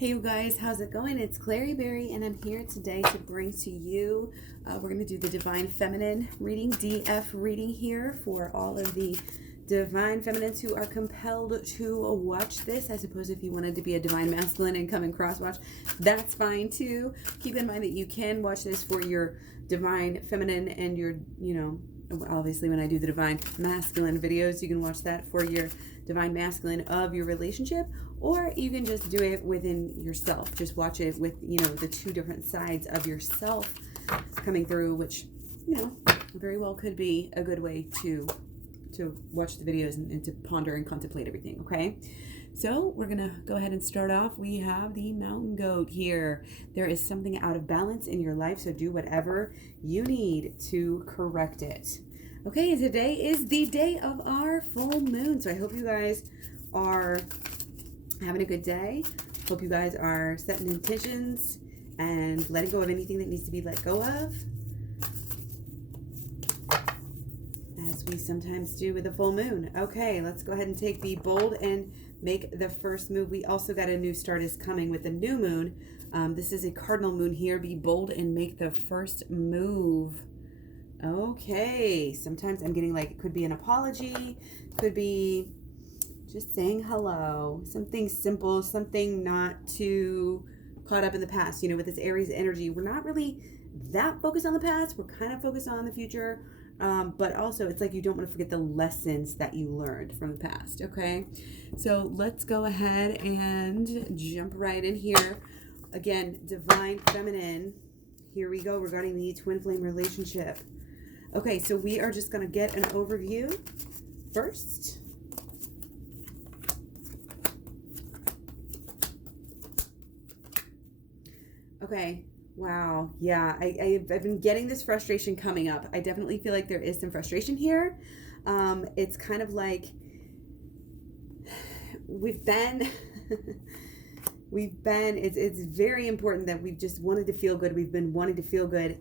Hey you guys, how's it going? It's KlaireeBerry and I'm here today to bring to you, we're going to do the Divine Feminine reading, DF reading here for all of the Divine Feminines who are compelled to watch this. I suppose if you wanted to be a Divine Masculine and come and cross-watch, that's fine too. Keep in mind that you can watch this for your Divine Feminine and your, obviously when I do the Divine Masculine videos, you can watch that for your Divine Masculine of your relationship, or you can just do it within yourself. Just watch it with, the two different sides of yourself coming through, which, very well could be a good way to watch the videos and to ponder and contemplate everything, okay? So we're going to go ahead and start off. We have the mountain goat here. There is something out of balance in your life, so do whatever you need to correct it. Okay, today is the day of our full moon, so I hope you guys are having a good day. Hope you guys are setting intentions and letting go of anything that needs to be let go of, as we sometimes do with the full moon. Okay, let's go ahead and take Be Bold and make the first move. We also got a new start is coming with the new moon. This is a cardinal moon here. Be bold and make the first move. Okay, sometimes I'm getting like, it could be an apology, could be just saying hello, something simple, something not too caught up in the past. With this Aries energy, we're not really that focused on the past, we're kind of focused on the future, but also it's like you don't want to forget the lessons that you learned from the past. Okay, so let's go ahead and jump right in here. Again, Divine Feminine, here we go, regarding the twin flame relationship. Okay, so we are just going to get an overview first. Okay, wow, yeah, I've been getting this frustration coming up. I definitely feel like there is some frustration here. It's kind of like we've been, it's very important that we've just wanted to feel good. We've been wanting to feel good.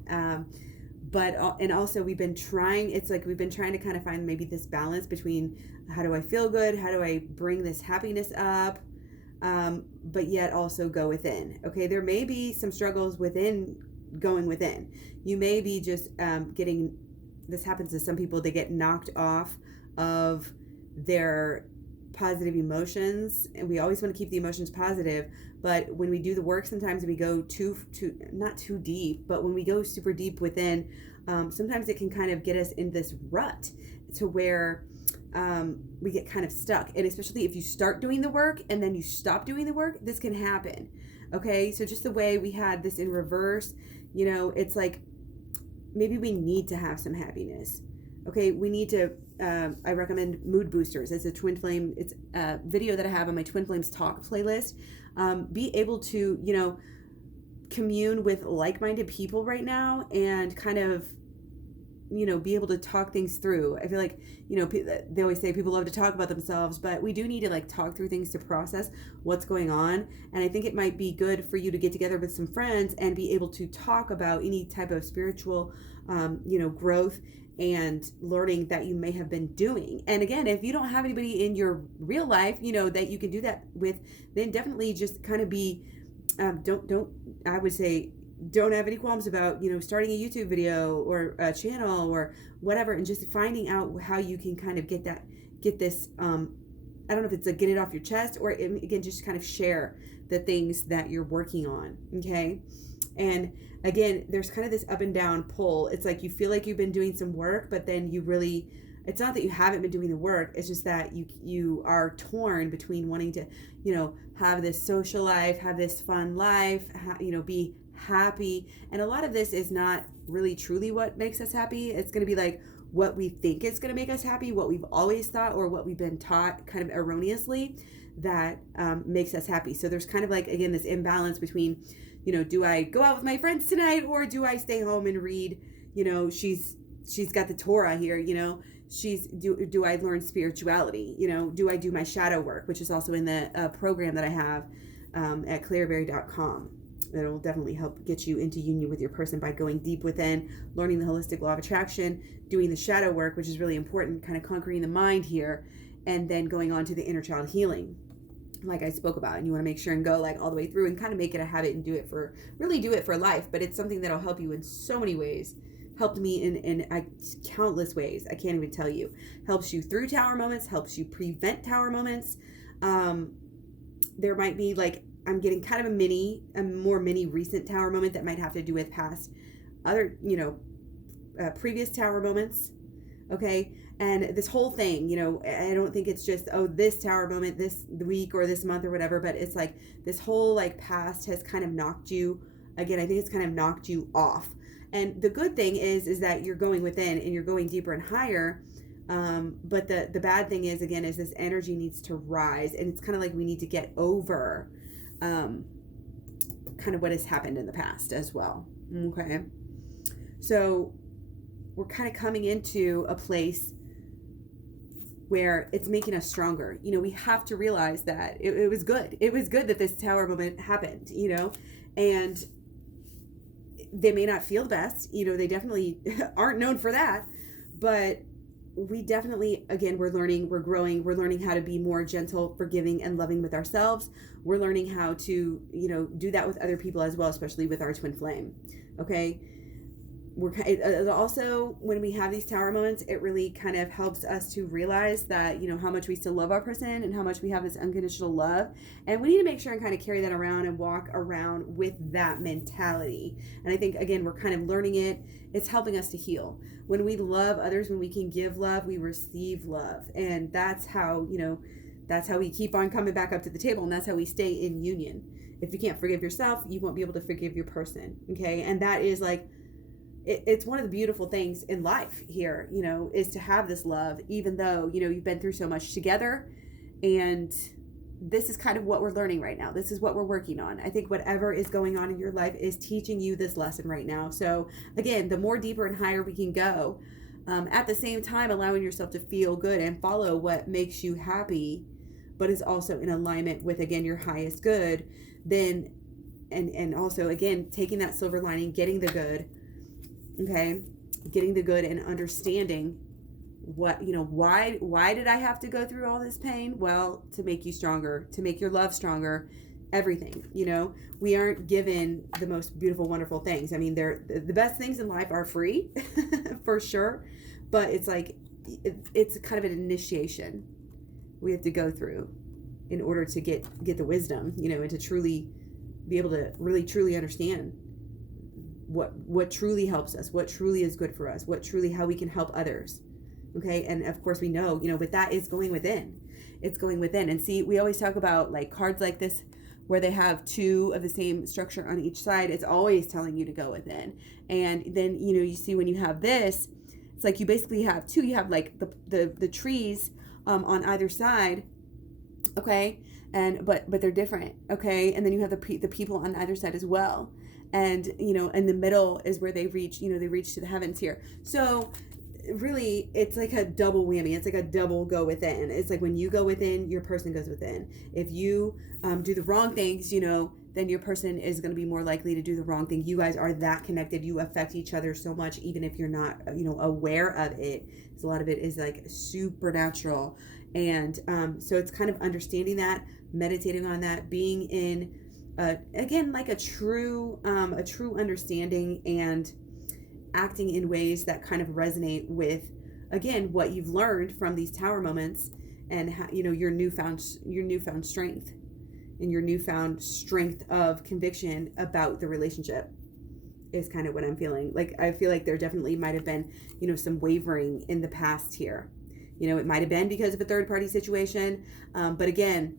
And also we've been trying, it's like we've been trying to kind of find maybe this balance between how do I feel good? How do I bring this happiness up? But yet also go within. Okay, there may be some struggles going within. You may be just getting, this happens to some people, they get knocked off of their positive emotions, and we always want to keep the emotions positive, but when we do the work, sometimes we go not too deep, but when we go super deep within, sometimes it can kind of get us in this rut to where we get kind of stuck. And especially if you start doing the work and then you stop doing the work, this can happen. Okay, so just the way we had this in reverse, it's like maybe we need to have some happiness. Okay, we need to, I recommend mood boosters. It's a twin flame, it's a video that I have on my Twin Flames Talk playlist. Be able to, commune with like-minded people right now and kind of, be able to talk things through. I feel like, they always say people love to talk about themselves, but we do need to talk through things to process what's going on. And I think it might be good for you to get together with some friends and be able to talk about any type of spiritual, growth and learning that you may have been doing. And again, if you don't have anybody in your real life, that you can do that with, then definitely just kind of be, I would say, don't have any qualms about, starting a YouTube video or a channel or whatever, and just finding out how you can kind of get this, I don't know if it's get it off your chest, or again, just kind of share the things that you're working on. Okay. And again, there's kind of this up and down pull. It's like you feel like you've been doing some work, but then it's not that you haven't been doing the work. It's just that you are torn between wanting to, have this social life, have this fun life, be happy. And a lot of this is not really truly what makes us happy. It's going to be like what we think is going to make us happy, what we've always thought, or what we've been taught kind of erroneously that makes us happy. So there's kind of like, again, this imbalance between, do I go out with my friends tonight, or do I stay home and read? She's got the Torah here, do I learn spirituality? Do I do my shadow work, which is also in the program that I have at KlaireeBerry.com. That'll definitely help get you into union with your person by going deep within, learning the holistic law of attraction, doing the shadow work, which is really important, kind of conquering the mind here, and then going on to the inner child healing. like I spoke about, and you want to make sure and go like all the way through and kind of make it a habit and do it for life. But it's something that'll help you in so many ways. Helped me in countless ways. I can't even tell you. Helps you through tower moments, helps you prevent tower moments. There might be like, I'm getting kind of a more mini recent tower moment that might have to do with past other, previous tower moments. Okay. And this whole thing, I don't think it's just, this tower moment this week or this month or whatever, but it's like this whole like past has kind of knocked you, again, I think it's kind of knocked you off. And the good thing is that you're going within and you're going deeper and higher. But the bad thing is, again, is this energy needs to rise, and it's kind of like we need to get over kind of what has happened in the past as well. Okay. So we're kind of coming into a place where it's making us stronger. We have to realize that it was good. It was good that this tower moment happened, and they may not feel the best, they definitely aren't known for that, but we definitely, again, we're learning, we're growing, we're learning how to be more gentle, forgiving, and loving with ourselves. We're learning how to, do that with other people as well, especially with our twin flame. Okay. Also, when we have these tower moments, it really kind of helps us to realize that, how much we still love our person and how much we have this unconditional love. And we need to make sure and kind of carry that around and walk around with that mentality. And I think, again, we're kind of learning it. It's helping us to heal. When we love others, when we can give love, we receive love. And that's how, that's how we keep on coming back up to the table. And that's how we stay in union. If you can't forgive yourself, you won't be able to forgive your person. Okay. And that is like, it's one of the beautiful things in life here, is to have this love, even though, you've been through so much together. And this is kind of what we're learning right now. This is what we're working on. I think whatever is going on in your life is teaching you this lesson right now. So again, the more deeper and higher we can go, at the same time, allowing yourself to feel good and follow what makes you happy, but is also in alignment with, again, your highest good, then, and also, again, taking that silver lining, getting the good. Okay, getting the good and understanding what, why did I have to go through all this pain? Well, to make you stronger, to make your love stronger, everything. We aren't given the most beautiful, wonderful things. I mean, the best things in life are free for sure, but it's like, it's kind of an initiation we have to go through in order to get the wisdom, and to truly be able to really, truly understand what truly helps us, what truly is good for us, how we can help others. Okay. And of course we know, but that is going within. It's going within. And see, we always talk about like cards like this where they have two of the same structure on each side. It's always telling you to go within. And then, you see when you have this, it's like you basically have two. You have like the trees on either side. Okay. And but they're different. Okay. And then you have the people on either side as well. And, in the middle is where they reach, they reach to the heavens here. So really, it's like a double whammy. It's like a double go within. It's like when you go within, your person goes within. If you do the wrong things, then your person is going to be more likely to do the wrong thing. You guys are that connected. You affect each other so much, even if you're not, aware of it. So a lot of it is like supernatural. And so it's kind of understanding that, meditating on that, being in again, like a true understanding and acting in ways that kind of resonate with, again, what you've learned from these tower moments, and how, your newfound strength and your newfound strength of conviction about the relationship is kind of what I'm feeling. Like, I feel like there definitely might have been, some wavering in the past here. It might have been because of a third party situation. But again,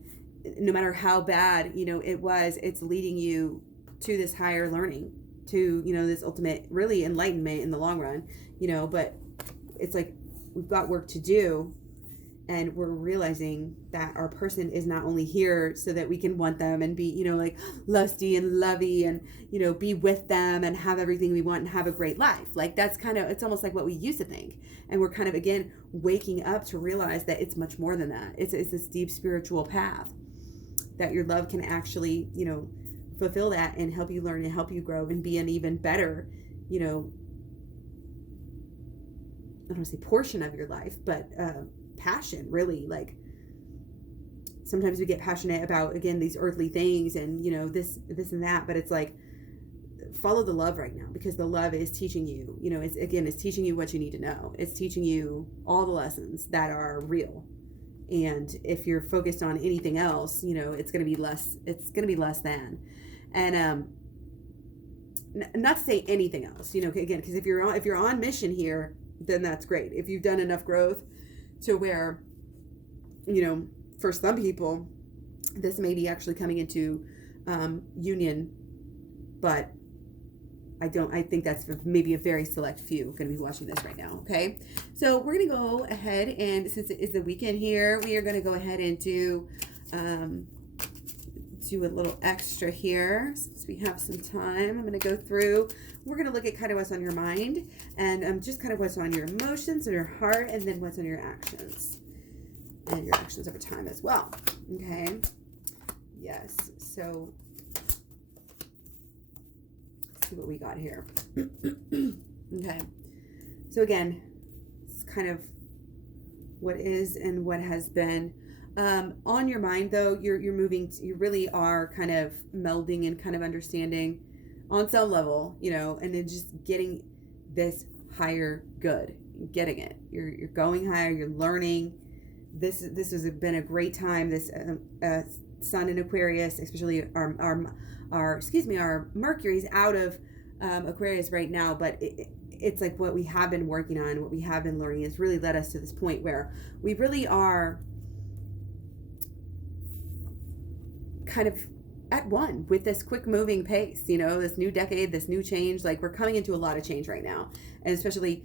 no matter how bad, it's leading you to this higher learning, to, this ultimate really enlightenment in the long run, but it's like, we've got work to do, and we're realizing that our person is not only here so that we can want them and be, like lusty and lovey and, be with them and have everything we want and have a great life. Like, that's kind of, it's almost like what we used to think. And we're kind of, again, waking up to realize that it's much more than that. It's this deep spiritual path that your love can actually, fulfill that and help you learn and help you grow and be an even better, I don't want to say portion of your life, but passion, really. Like, sometimes we get passionate about, again, these earthly things and, this and that, but it's like, follow the love right now, because the love is teaching you, it's teaching you what you need to know. It's teaching you all the lessons that are real. And if you're focused on anything else, it's going to be less than. And, not to say anything else, again, because if you're on mission here, then that's great. If you've done enough growth to where, for some people, this may be actually coming into union, but I think that's maybe a very select few going to be watching this right now. Okay. So we're going to go ahead, and since it is the weekend here, we are going to go ahead and do a little extra here since we have some time. I'm going to go through. We're going to look at kind of what's on your mind, and just kind of what's on your emotions and your heart, and then what's on your actions and your actions over time as well. Okay. Yes. So let's see what we got here. Okay. So again, it's kind of what is and what has been. On your mind, though, you're moving. You really are kind of melding and kind of understanding on some level, and then just getting this higher good, getting it. You're going higher. You're learning. This has been a great time. This Sun in Aquarius, especially our Mercury's out of Aquarius right now, but it's like what we have been working on, what we have been learning has really led us to this point where we really are kind of at one with this quick moving pace, this new decade, this new change. Like, we're coming into a lot of change right now, and especially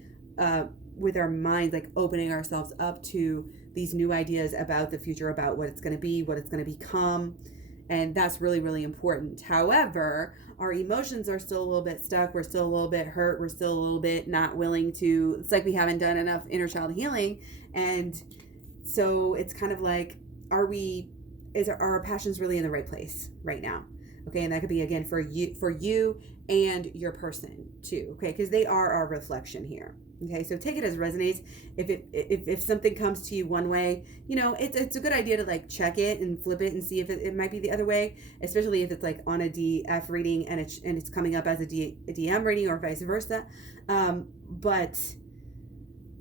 with our minds, like opening ourselves up to these new ideas about the future, about what it's going to be, what it's going to become. And that's really, really important. However, our emotions are still a little bit stuck. We're still a little bit hurt. We're still a little bit not willing to, it's like we haven't done enough inner child healing. And so it's kind of like, are our passions really in the right place right now? Okay. And that could be, again, for you and your person too. Okay. Because they are our reflection here. Okay. So take it as resonates. If something comes to you one way, it's a good idea to like check it and flip it and see if it might be the other way, especially if it's like on a DF reading and it's coming up as a DM reading or vice versa. But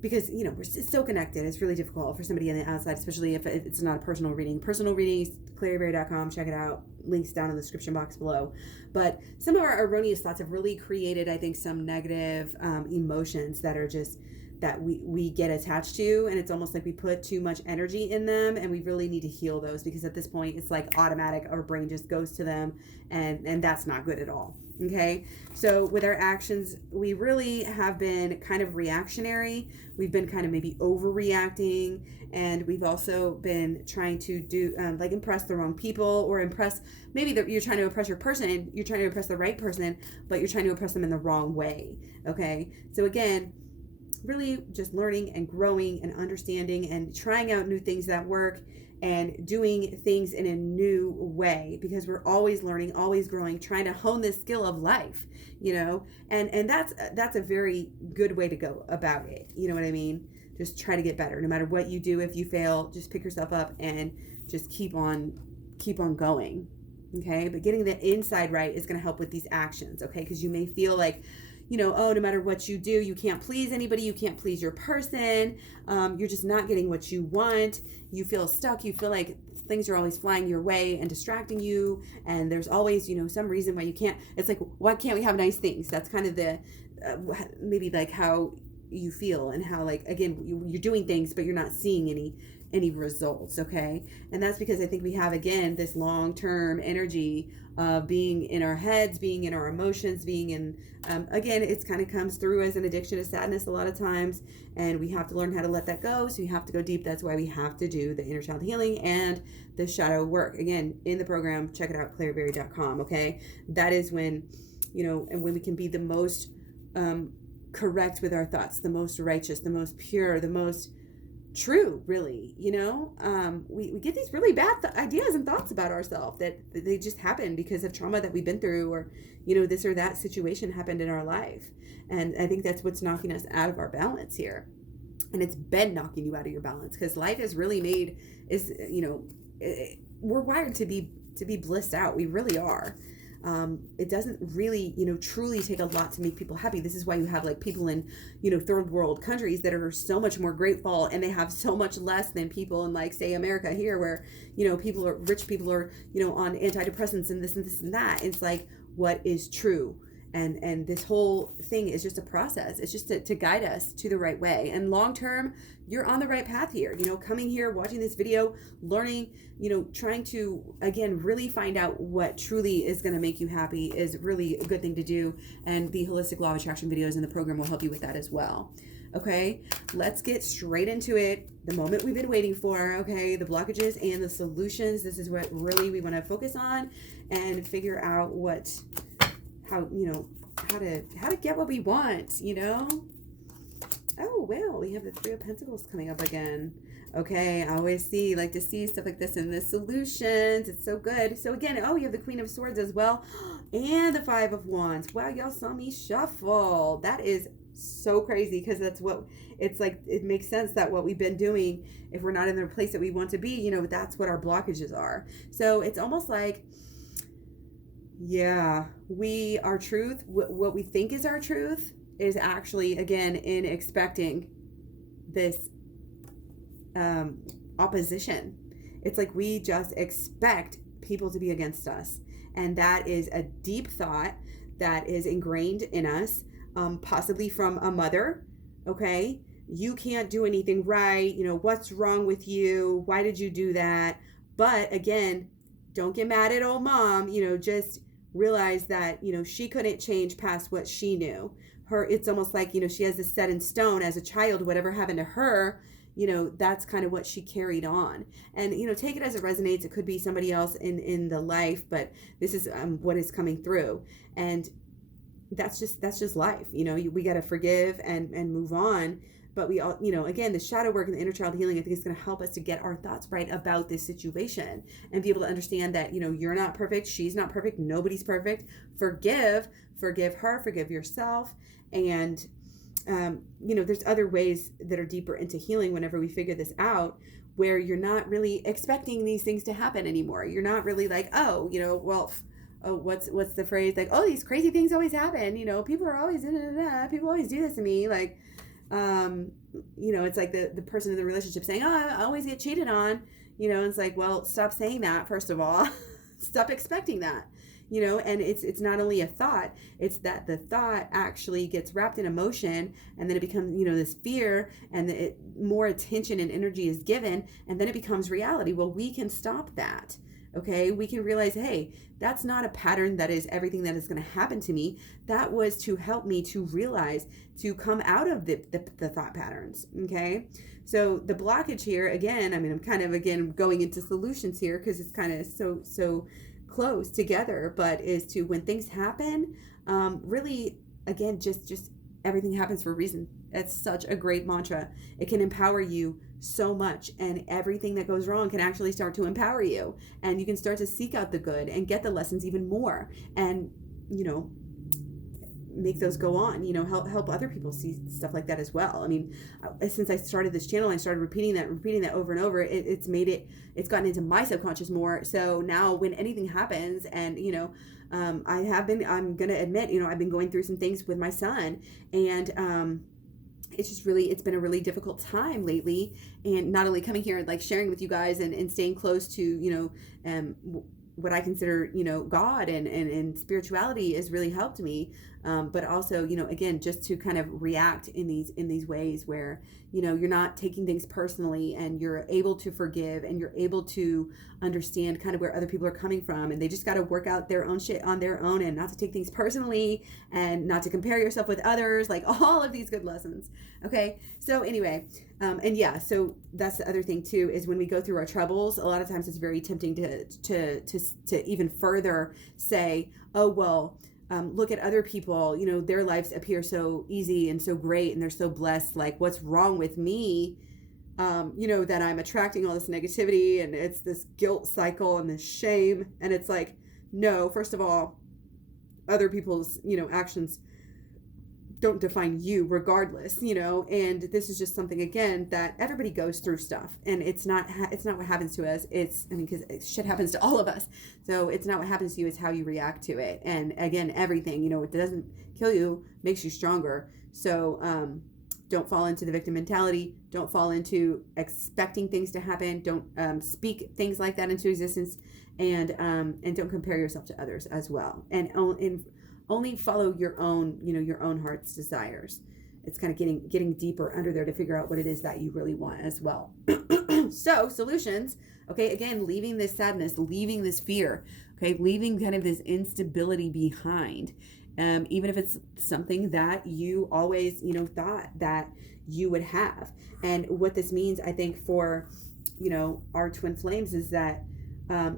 because, we're so connected, it's really difficult for somebody on the outside, especially if it's not a personal reading. Personal readings, KlaireeBerry.com, check it out. Links down in the description box below. But some of our erroneous thoughts have really created, I think, some negative emotions that are just, that we get attached to. And it's almost like we put too much energy in them, and we really need to heal those, because at this point, it's like automatic. Our brain just goes to them, and that's not good at all. Okay, so with our actions, we really have been kind of reactionary. We've been kind of maybe overreacting, and we've also been trying to do like impress the wrong people, or impress, maybe you're trying to impress your person, you're trying to impress the right person, but you're trying to impress them in the wrong way. Okay, so again, really just learning and growing and understanding and trying out new things that work, and doing things in a new way, because we're always learning, always growing, trying to hone this skill of life, and that's a very good way to go about it. You know what I mean? Just try to get better. No matter what you do, if you fail, just pick yourself up and just keep on going. Okay. But getting the inside right is going to help with these actions. Okay. Because you may feel like, no matter what you do, you can't please anybody. You can't please your person. You're just not getting what you want. You feel stuck. You feel like things are always flying your way and distracting you. And there's always, some reason why you can't. It's like, why can't we have nice things? That's kind of the, maybe like how you feel, and how, like, again, you're doing things, but you're not seeing any results. Okay. And that's because I think we have, again, this long-term energy of being in our heads, being in our emotions, being in, again, it's kind of comes through as an addiction to sadness a lot of times, and we have to learn how to let that go. So you have to go deep. That's why we have to do the inner child healing and the shadow work. Again, in the program, check it out, KlaireeBerry.com. Okay. That is when, and when we can be the most, correct with our thoughts, the most righteous, the most pure, the most true, really. We get these really bad ideas and thoughts about ourselves that they just happen because of trauma that we've been through, or this or that situation happened in our life. And I think that's what's knocking us out of our balance here. And it's been knocking you out of your balance, because life is really made, we're wired to be blissed out. We really are. It doesn't really, truly take a lot to make people happy. This is why you have like people in, third world countries that are so much more grateful, and they have so much less than people in like, say, America here, where, rich people are, on antidepressants and this and this and that. It's like, what is true? And this whole thing is just a process. It's just to guide us to the right way. And long term, you're on the right path here. Coming here, watching this video, learning, trying to, again, really find out what truly is going to make you happy is really a good thing to do. And the Holistic Law of Attraction videos in the program will help you with that as well. Okay, let's get straight into it. The moment we've been waiting for, okay, the blockages and the solutions. This is what really we want to focus on and figure out how to get what we want, Oh, well, we have the Three of Pentacles coming up again. Okay, I always like to see stuff like this in the solutions. It's so good. So again, you have the Queen of Swords as well, and the Five of Wands. Wow, y'all saw me shuffle. That is so crazy, because that's what it's like. It makes sense that what we've been doing, if we're not in the place that we want to be, that's what our blockages are. So it's almost like, yeah, our truth, what we think is our truth, is actually, again, in expecting this opposition. It's like we just expect people to be against us. And that is a deep thought that is ingrained in us, possibly from a mother, okay? You can't do anything right. What's wrong with you? Why did you do that? But again, don't get mad at old mom, just realize that, she couldn't change past what she knew. It's almost like, she has this set in stone as a child, whatever happened to her, that's kind of what she carried on. And, take it as it resonates. It could be somebody else in the life, but this is what is coming through. And that's just life. We got to forgive and move on. But we all, again, the shadow work and the inner child healing, I think is going to help us to get our thoughts right about this situation and be able to understand that, you're not perfect. She's not perfect. Nobody's perfect. Forgive her, forgive yourself. And, there's other ways that are deeper into healing whenever we figure this out, where you're not really expecting these things to happen anymore. You're not really like, what's the phrase? Like, these crazy things always happen. People are always, people always do this to me. Like, it's like the person in the relationship saying, I always get cheated on, it's like, well, stop saying that, first of all. Stop expecting that, and it's not only a thought, it's that the thought actually gets wrapped in emotion, and then it becomes, this fear, and more attention and energy is given, and then it becomes reality. Well, we can stop that. Okay, we can realize, hey, that's not a pattern that is everything that is going to happen to me. That was to help me to realize, to come out of the thought patterns. Okay, so the blockage here, again, I'm kind of, again, going into solutions here because it's kind of so close together, but is to, when things happen, really, again, just everything happens for a reason. That's such a great mantra. It can empower you so much, and everything that goes wrong can actually start to empower you, and you can start to seek out the good and get the lessons even more, and make those go on, help other people see stuff like that as well. Since I started this channel, I started repeating that over and over. It's gotten into my subconscious more. So now when anything happens, and I'm gonna admit, I've been going through some things with my son, and it's been a really difficult time lately. And not only coming here and like sharing with you guys and staying close to, what I consider, God and spirituality has really helped me. But also, again, just to kind of react in these ways where, you're not taking things personally, and you're able to forgive, and you're able to understand kind of where other people are coming from, and they just got to work out their own shit on their own, and not to take things personally, and not to compare yourself with others, like all of these good lessons. Okay. So anyway, so that's the other thing too, is when we go through our troubles, a lot of times it's very tempting to even further say, oh, well, look at other people, their lives appear so easy and so great, and they're so blessed. Like, what's wrong with me? That I'm attracting all this negativity, and it's this guilt cycle and this shame. And it's like, no, first of all, other people's, actions don't define you regardless, you know. And this is just something, again, that everybody goes through stuff, and it's not what happens to us. It's, I mean, because shit happens to all of us. So it's not what happens to you, it's how you react to it. And again, everything, you know, it doesn't kill you, makes you stronger. So don't fall into the victim mentality. Don't fall into expecting things to happen. Don't speak things like that into existence. And don't compare yourself to others as well. And only follow your own, you know, your own heart's desires. It's kind of getting deeper under there to figure out what it is that you really want as well. So solutions, okay, again, leaving this sadness, leaving this fear, okay, leaving kind of this instability behind. Even if it's something that you always, you know, thought that you would have. And what this means, I think, for, you know, our twin flames is that,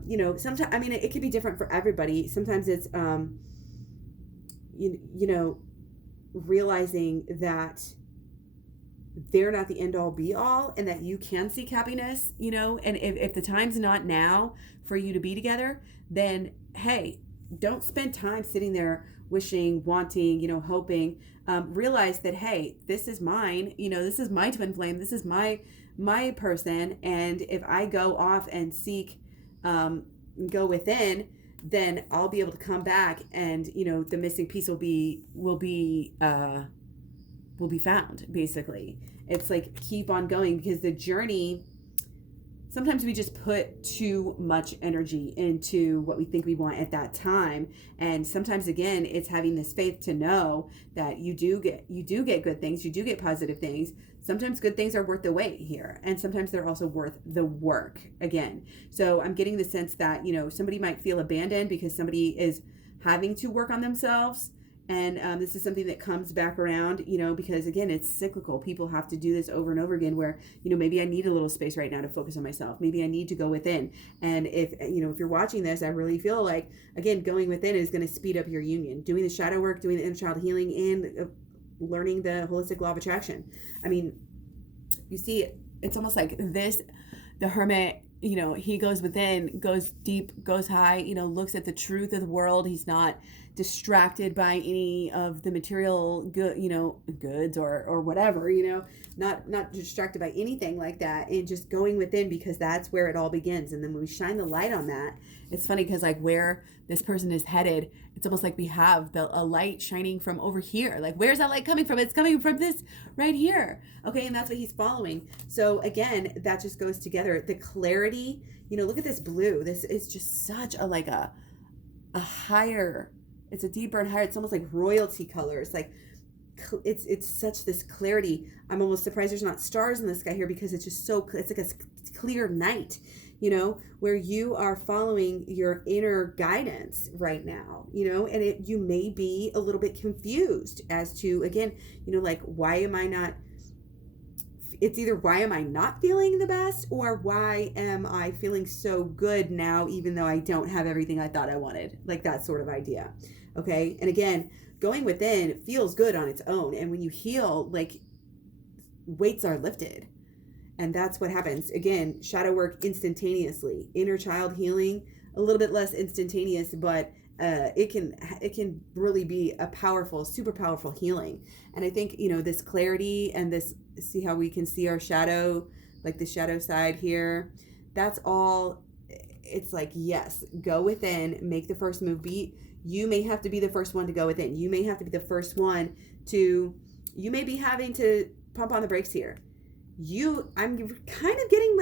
you know, sometimes, I mean, it could be different for everybody. Sometimes it's, you know, realizing that they're not the end all be all, and that you can seek happiness, you know. And if the time's not now for you to be together, then hey, don't spend time sitting there wishing, wanting, you know, hoping. Realize that, hey, this is mine, you know, this is my twin flame, this is my person. And if I go off and seek, go within, then I'll be able to come back, and, you know, the missing piece will be found. Basically, it's like, keep on going, because the journey, sometimes we just put too much energy into what we think we want at that time. And sometimes, again, it's having this faith to know that you do get good things, you do get positive things. Sometimes good things are worth the wait here, and sometimes they're also worth the work again. So I'm getting the sense that, you know, somebody might feel abandoned because somebody is having to work on themselves. And this is something that comes back around, you know, because, again, it's cyclical. People have to do this over and over again, where, you know, maybe I need a little space right now to focus on myself. Maybe I need to go within. And if, you know, if you're watching this, I really feel like, again, going within is going to speed up your union. Doing the shadow work, doing the inner child healing, and learning the holistic law of attraction. I mean, you see, it's almost like this, the hermit, you know, he goes within, goes deep, goes high, you know, looks at the truth of the world. He's not distracted by any of the material goods or whatever, you know, not distracted by anything like that, and just going within, because that's where it all begins. And then when we shine the light on that, it's funny, because like where this person is headed, it's almost like we have a light shining from over here. Like, where's that light coming from? It's coming from this right here. Okay. And that's what he's following. So again, that just goes together. The clarity, you know, look at this blue. This is just such a higher, it's a deeper and higher, it's almost like royalty colors. Like, it's such this clarity. I'm almost surprised there's not stars in the sky here, because it's just so, it's like a clear night, you know, where you are following your inner guidance right now, you know. And you may be a little bit confused as to, again, you know, like, why am I not feeling the best, or why am I feeling so good now, even though I don't have everything I thought I wanted, like that sort of idea. Okay. And again, going within feels good on its own. And when you heal, like, weights are lifted. And that's what happens. Again, shadow work instantaneously. Inner child healing, a little bit less instantaneous, but it can really be a powerful, super powerful healing. And I think, you know, this clarity and this, see how we can see our shadow, like the shadow side here, that's all. It's like, yes, go within, make the first move. You may have to be the first one to go within. You may have to be the first one you may be having to pump on the brakes here. I'm kind of getting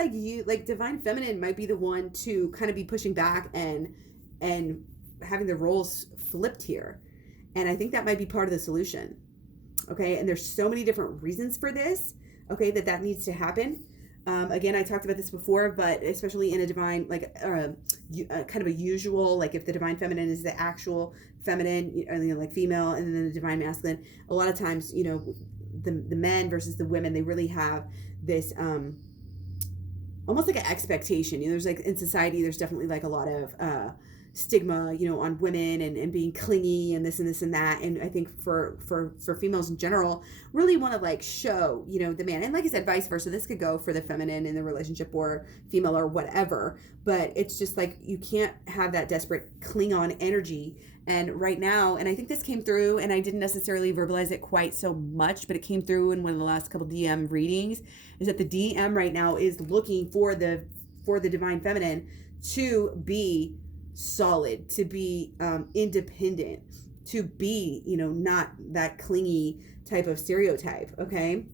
like divine feminine might be the one to kind of be pushing back and having the roles flipped here. And I think that might be part of the solution. Okay. And there's so many different reasons for this. Okay. That needs to happen. Again, I talked about this before, but especially in a divine, like kind of a usual, like if the divine feminine is the actual feminine, you know, like female, and then the divine masculine, a lot of times, you know, the men versus the women, they really have this almost like an expectation. You know, there's like in society, there's definitely like a lot of stigma, on women and being clingy and this and this and that. And I think for females in general, really want to like show, the man. And like I said, vice versa. This could go for the feminine in the relationship or female or whatever. But it's just like, you can't have that desperate cling on energy. And right now, and I think this came through, and I didn't necessarily verbalize it quite so much, but it came through in one of the last couple DM readings, is that the DM right now is looking for the divine feminine to be solid, to be independent, to be, not that clingy type of stereotype. Okay.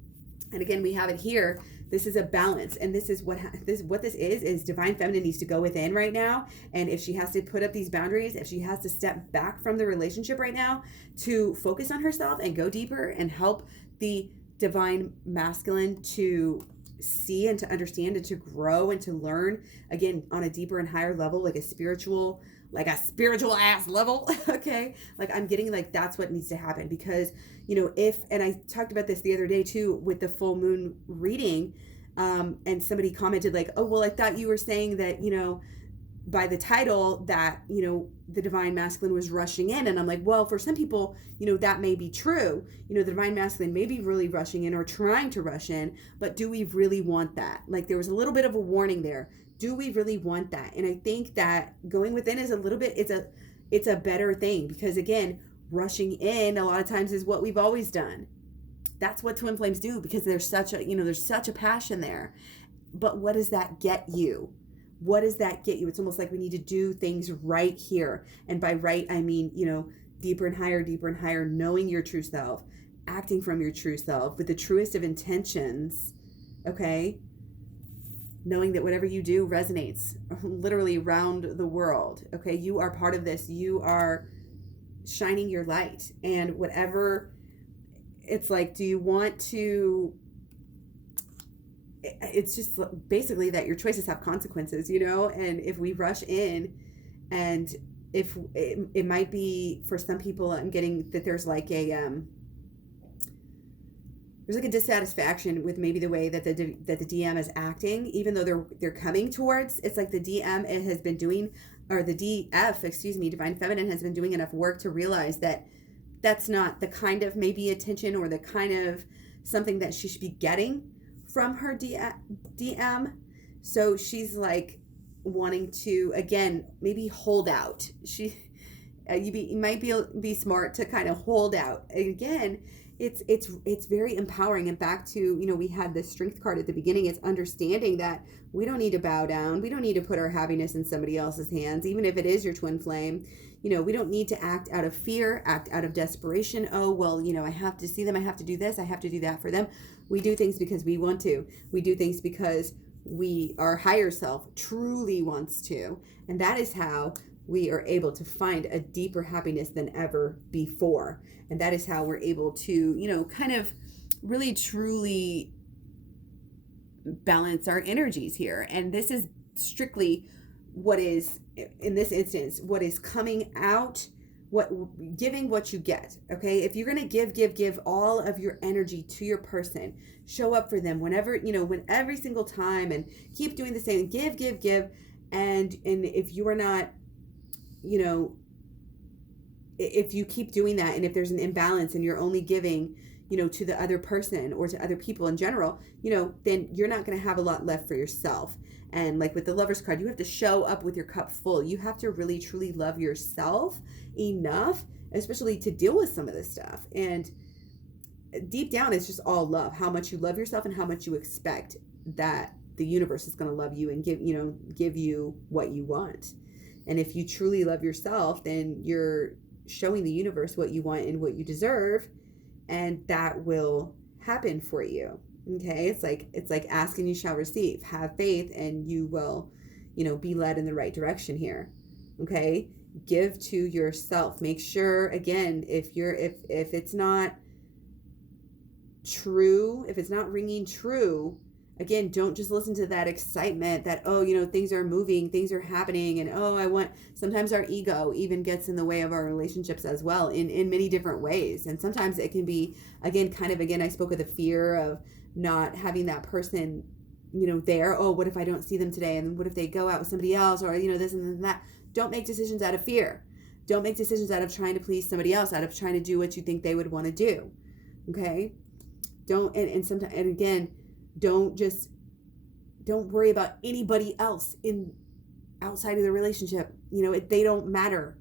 And again, we have it here. This is a balance, and this is what this is divine feminine needs to go within right now. And if she has to put up these boundaries, if she has to step back from the relationship right now to focus on herself and go deeper and help the divine masculine to see and to understand and to grow and to learn again on a deeper and higher level, like a spiritual ass level. Okay. Like I'm getting like, that's what needs to happen, because, and I talked about this the other day too, with the full moon reading. And somebody commented like, oh, well, I thought you were saying that, by the title that, the divine masculine was rushing in. And I'm like, well, for some people, that may be true. The divine masculine may be really rushing in or trying to rush in, but do we really want that? Like there was a little bit of a warning there. Do we really want that? And I think that going within is a little bit, it's a better thing, because again, rushing in a lot of times is what we've always done. That's what twin flames do, because there's such a passion there. But what does that get you? What does that get you? It's almost like we need to do things right here. And by right, I mean, deeper and higher, knowing your true self, acting from your true self with the truest of intentions. Okay. Knowing that whatever you do resonates literally around the world. Okay. You are part of this. You are shining your light, and whatever it's like, do you want to, it's just basically that your choices have consequences, and if we rush in, and if it might be for some people, I'm getting that there's like a dissatisfaction with maybe the way that the DM is acting, even though they're coming towards, it's like the DM has been doing, or the divine feminine has been doing enough work to realize that that's not the kind of maybe attention or the kind of something that she should be getting from her DM. So she's like wanting to, again, maybe hold out. You might be smart to kind of hold out. And again, it's very empowering. And back to, we had the strength card at the beginning. It's understanding that we don't need to bow down. We don't need to put our happiness in somebody else's hands, even if it is your twin flame. We don't need to act out of fear, act out of desperation. Oh, well, I have to see them. I have to do this. I have to do that for them. We do things because we want to. We do things because our higher self truly wants to. And that is how we are able to find a deeper happiness than ever before. And that is how we're able to, kind of really truly balance our energies here. And this is strictly what is, in this instance, what is coming out, giving what you get. Okay. If you're going to give all of your energy to your person, show up for them whenever, when every single time, and keep doing the same, give. And if you are not, if you keep doing that, and if there's an imbalance and you're only giving, to the other person or to other people in general, then you're not going to have a lot left for yourself. And like with the Lover's card, you have to show up with your cup full. You have to really, truly love yourself enough, especially to deal with some of this stuff. And deep down, it's just all love, how much you love yourself and how much you expect that the universe is going to love you and give you what you want. And if you truly love yourself, then you're showing the universe what you want and what you deserve, and that will happen for you. Okay, it's like ask and you shall receive. Have faith and you will, be led in the right direction here. Okay, give to yourself. Make sure, again, if it's not true, if it's not ringing true, again, don't just listen to that excitement that, things are moving, things are happening, and sometimes our ego even gets in the way of our relationships as well in many different ways. And sometimes it can be, again, I spoke of the fear of not having that person, there. Oh, what if I don't see them today? And what if they go out with somebody else, or, this and that? Don't make decisions out of fear. Don't make decisions out of trying to please somebody else, out of trying to do what you think they would want to do. Okay? Don't, and sometimes, and again, don't worry about anybody else outside of the relationship. They don't matter.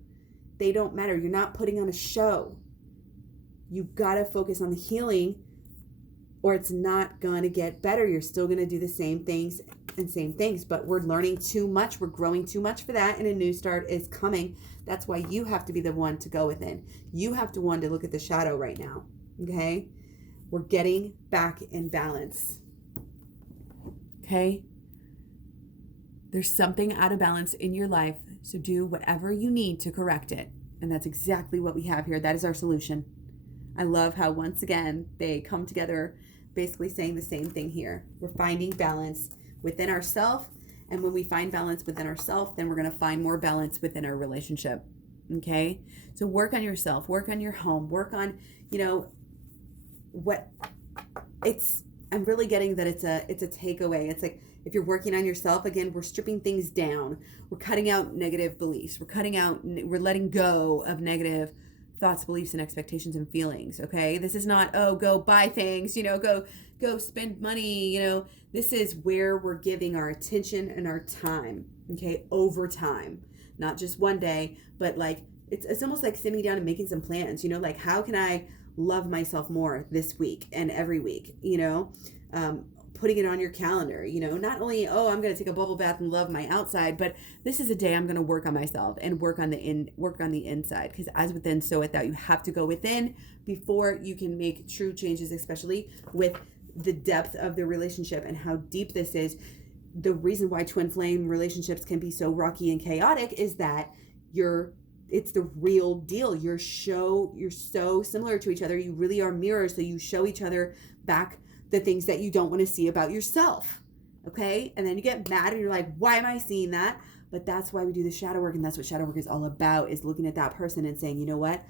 They don't matter. You're not putting on a show. You gotta focus on the healing, or it's not gonna get better. You're still gonna do the same things, but we're learning too much. We're growing too much for that, and a new start is coming. That's why you have to be the one to go within. You have to want to look at the shadow right now. Okay? We're getting back in balance. Okay? There's something out of balance in your life, so do whatever you need to correct it. And that's exactly what we have here. That is our solution. I love how, once again, they come together basically saying the same thing here. We're finding balance within ourselves, and when we find balance within ourselves, then we're going to find more balance within our relationship. Okay? So work on yourself, work on your home, work on, I'm really getting that it's a takeaway. It's like, if you're working on yourself, again, we're stripping things down. We're cutting out negative beliefs. We're letting go of negative thoughts, beliefs, and expectations and feelings. Okay? This is not, go buy things, go spend money, this is where we're giving our attention and our time, okay, over time, not just one day, but like, it's almost like sitting down and making some plans, like, how can I love myself more this week and every week, putting it on your calendar, not only, I'm going to take a bubble bath and love my outside, but this is a day I'm going to work on myself and work on the inside, because as within, so without. You have to go within before you can make true changes, especially with the depth of the relationship and how deep this is. The reason why twin flame relationships can be so rocky and chaotic is that it's the real deal. You're so similar to each other. You really are mirrors, so you show each other back the things that you don't want to see about yourself. Okay? And then you get mad and you're like, why am I seeing that? But that's why we do the shadow work, and that's what shadow work is all about, is looking at that person and saying, you know what?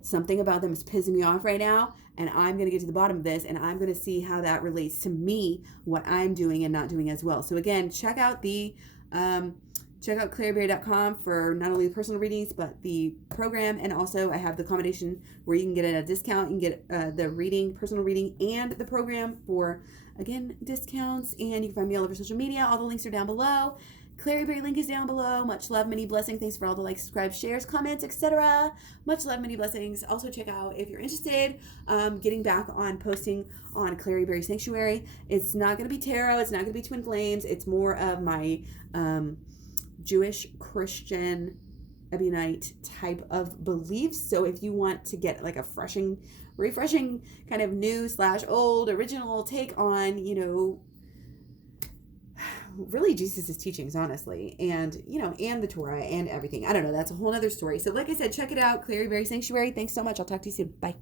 Something about them is pissing me off right now, and I'm going to get to the bottom of this, and I'm going to see how that relates to me, what I'm doing and not doing as well. So again, check out KlaireeBerry.com for not only the personal readings, but the program. And also I have the combination where you can get a discount. You can get the personal reading, and the program for, again, discounts. And you can find me all over social media. All the links are down below. KlaireeBerry link is down below. Much love, many blessings. Thanks for all the likes, subscribe, shares, comments, etc. Much love, many blessings. Also check out, if you're interested, getting back on posting on KlaireeBerry Sanctuary. It's not going to be tarot. It's not going to be twin flames. It's more of my Jewish, Christian, Ebionite type of beliefs. So if you want to get like a refreshing kind of new / old original take on, really Jesus' teachings, honestly, and and the Torah and everything. I don't know. That's a whole other story. So like I said, check it out. KlaireeBerry Sanctuary. Thanks so much. I'll talk to you soon. Bye.